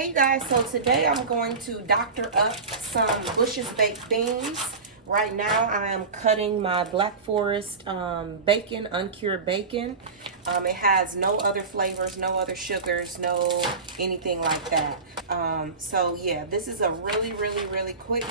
Hey guys, so today I'm going to doctor up some Bush's baked beans. Right now I am cutting my Black Forest bacon, uncured bacon. It has no other flavors, no other sugars, no anything like that. So yeah, this is a really quick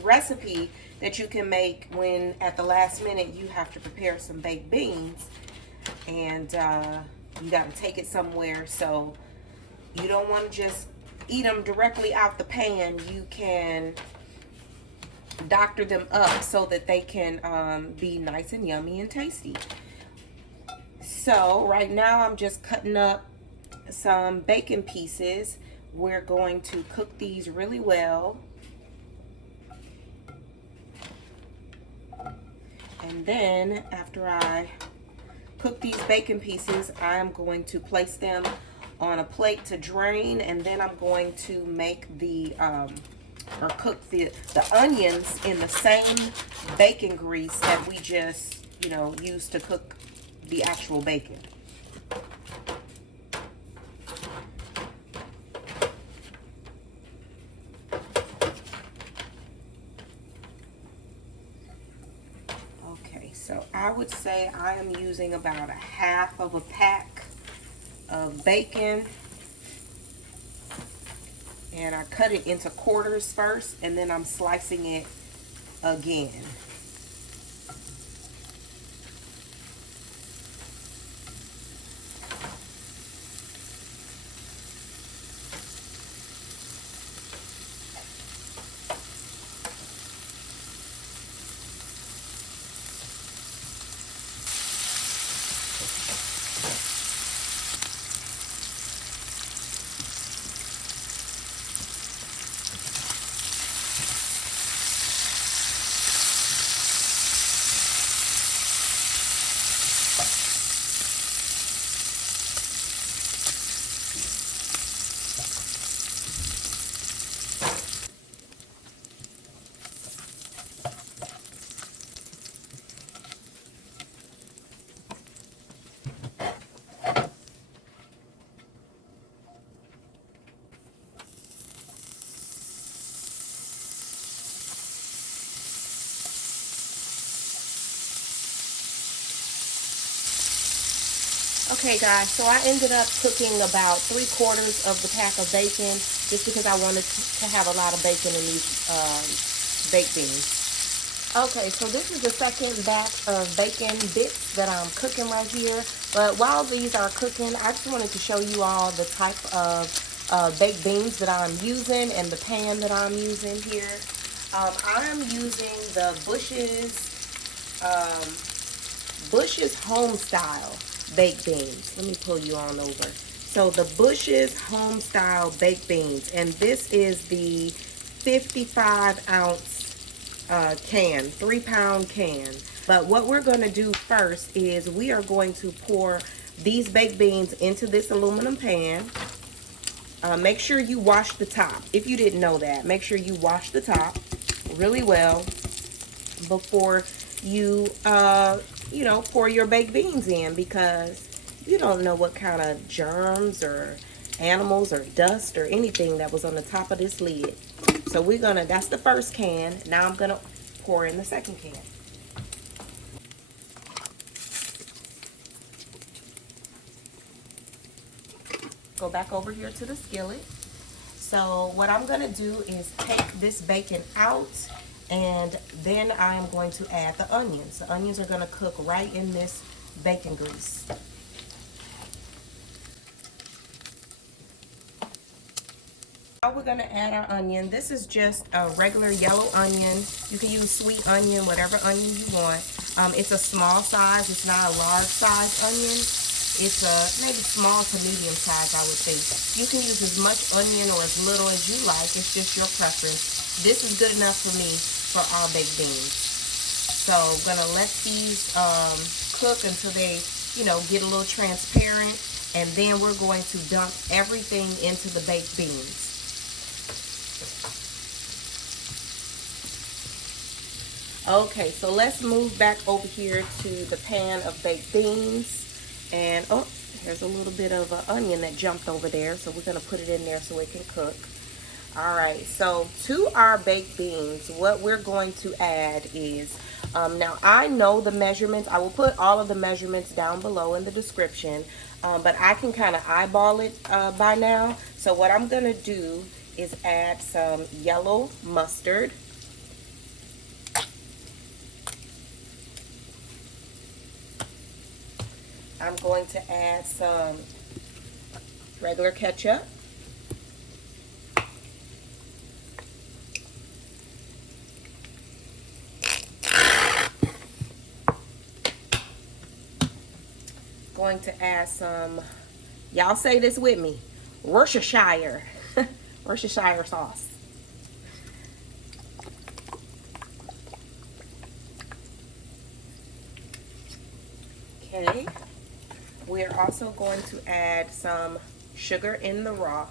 recipe that you can make when at the last minute you have to prepare some baked beans and you got to take it somewhere. So you don't want to just eat them directly out the pan. You can doctor them up so that they can be nice and yummy and tasty. So right now I'm just cutting up some bacon pieces. We're going to cook these really well. And then after I cook these bacon pieces, I am going to place them on a plate to drain, and then I'm going to make or cook the onions in the same bacon grease that we just, used to cook the actual bacon. Okay, so I would say I am using about a half of a pack of bacon, and I cut it into quarters first, and then I'm slicing it again. Okay guys, so I ended up cooking about 3/4 of the pack of bacon just because I wanted to have a lot of bacon in these baked beans. Okay, so this is the second batch of bacon bits that I'm cooking right here. But while these are cooking, I just wanted to show you all the type of baked beans that I'm using and the pan that I'm using here. I'm using the Bush's Homestyle baked beans. Let me pull you on over. So the Bush's Homestyle baked beans, and this is the 55-ounce can, 3-pound can. But what we're going to do first is we are going to pour these baked beans into this aluminum pan. Make sure you wash the top. If you didn't know that, make sure you wash the top really well before you pour your baked beans in, because you don't know what kind of germs or animals or dust or anything that was on the top of this lid. So that's the first can. Now I'm gonna pour in the second can. Go back over here to the skillet. So what I'm gonna do is take this bacon out, and then I am going to add the onions. The onions are going to cook right in this bacon grease. Now we're going to add our onion. This is just a regular yellow onion. You can use sweet onion, whatever onion you want. It's a small size. It's not a large size onion. It's a maybe small to medium size, I would think. You can use as much onion or as little as you like. It's just your preference. This is good enough for me for all baked beans. So I'm gonna let these cook until they, get a little transparent, and then we're going to dump everything into the baked beans. Okay, so let's move back over here to the pan of baked beans. And There's a little bit of an onion that jumped over there, so we're gonna put it in there so it can cook. All right, so to our baked beans, what we're going to add is, now I know the measurements. I will put all of the measurements down below in the description, but I can kind of eyeball it by now. So what I'm gonna do is add some yellow mustard. I'm going to add some regular ketchup. Going to add some, y'all say this with me, Worcestershire, Worcestershire sauce. Okay. We're also going to add some sugar in the raw.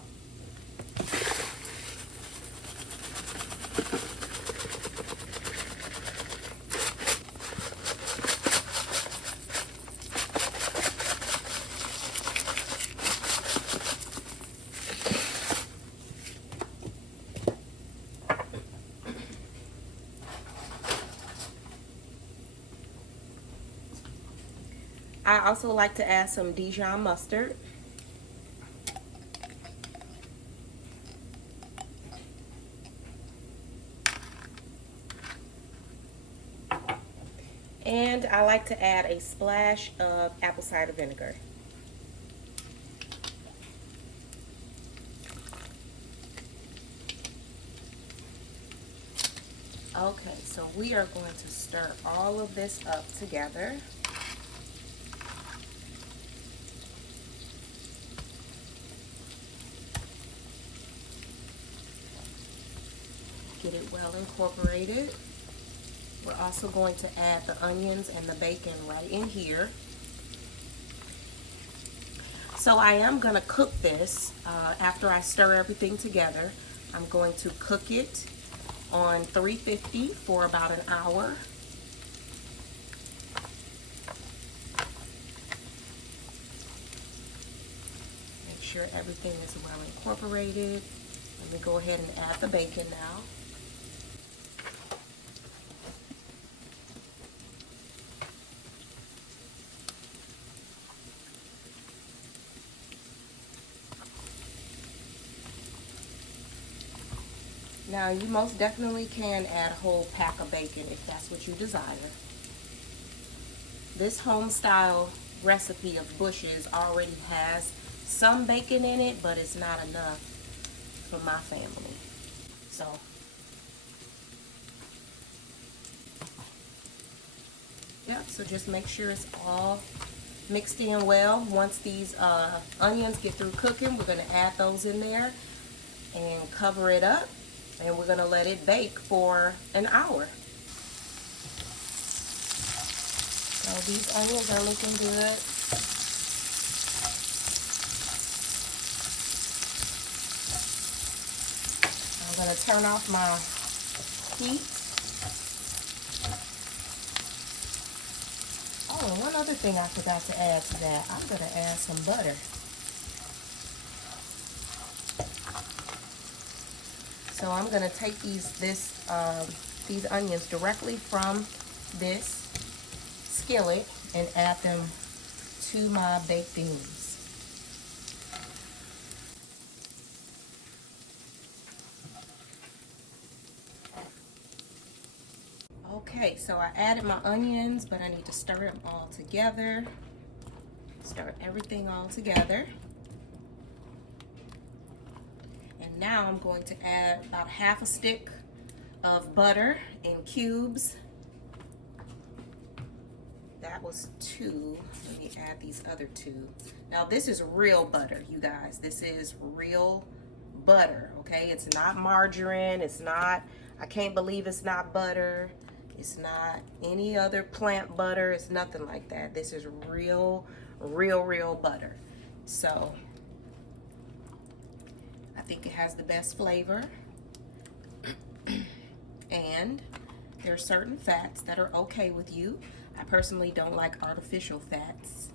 I also like to add some Dijon mustard. And I like to add a splash of apple cider vinegar. Okay, so we are going to stir all of this up together. Get it well incorporated. We're also going to add the onions and the bacon right in here. So I am going to cook this after I stir everything together. I'm going to cook it on 350 for about an hour. Make sure everything is well incorporated. Let me go ahead and add the bacon now. Now, you most definitely can add a whole pack of bacon if that's what you desire. This Homestyle recipe of Bush's already has some bacon in it, but it's not enough for my family. So, yeah, so just make sure it's all mixed in well. Once these onions get through cooking, we're going to add those in there and cover it up. And we're going to let it bake for an hour. So these onions are looking good. I'm going to turn off my heat. Oh, and one other thing I forgot to add to that. I'm going to add some butter. So I'm going to take these onions directly from this skillet and add them to my baked beans. Okay, so I added my onions, but I need to stir them all together. Stir everything all together. Now I'm going to add about half a stick of butter in cubes. That was 2. Let me add these other 2. Now this is real butter, you guys. This is real butter, okay? It's not margarine. It's not, I can't believe it's not butter. It's not any other plant butter. It's nothing like that. This is real butter. So I think it has the best flavor. And there are certain fats that are okay with you. I personally don't like artificial fats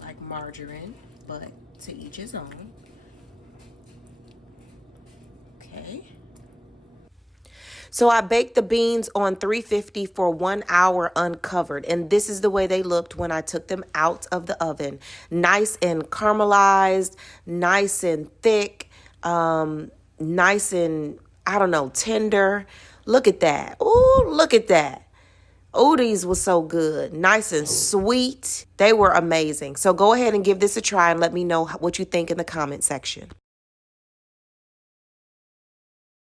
like margarine, but to each his own. Okay. So I baked the beans on 350 for 1 hour uncovered. And this is the way they looked when I took them out of the oven. Nice and caramelized, nice and thick, nice and, I don't know, tender. Look at that. Oh, look at that. Oh, these were so good. Nice and sweet. They were amazing. So go ahead and give this a try and let me know what you think in the comment section.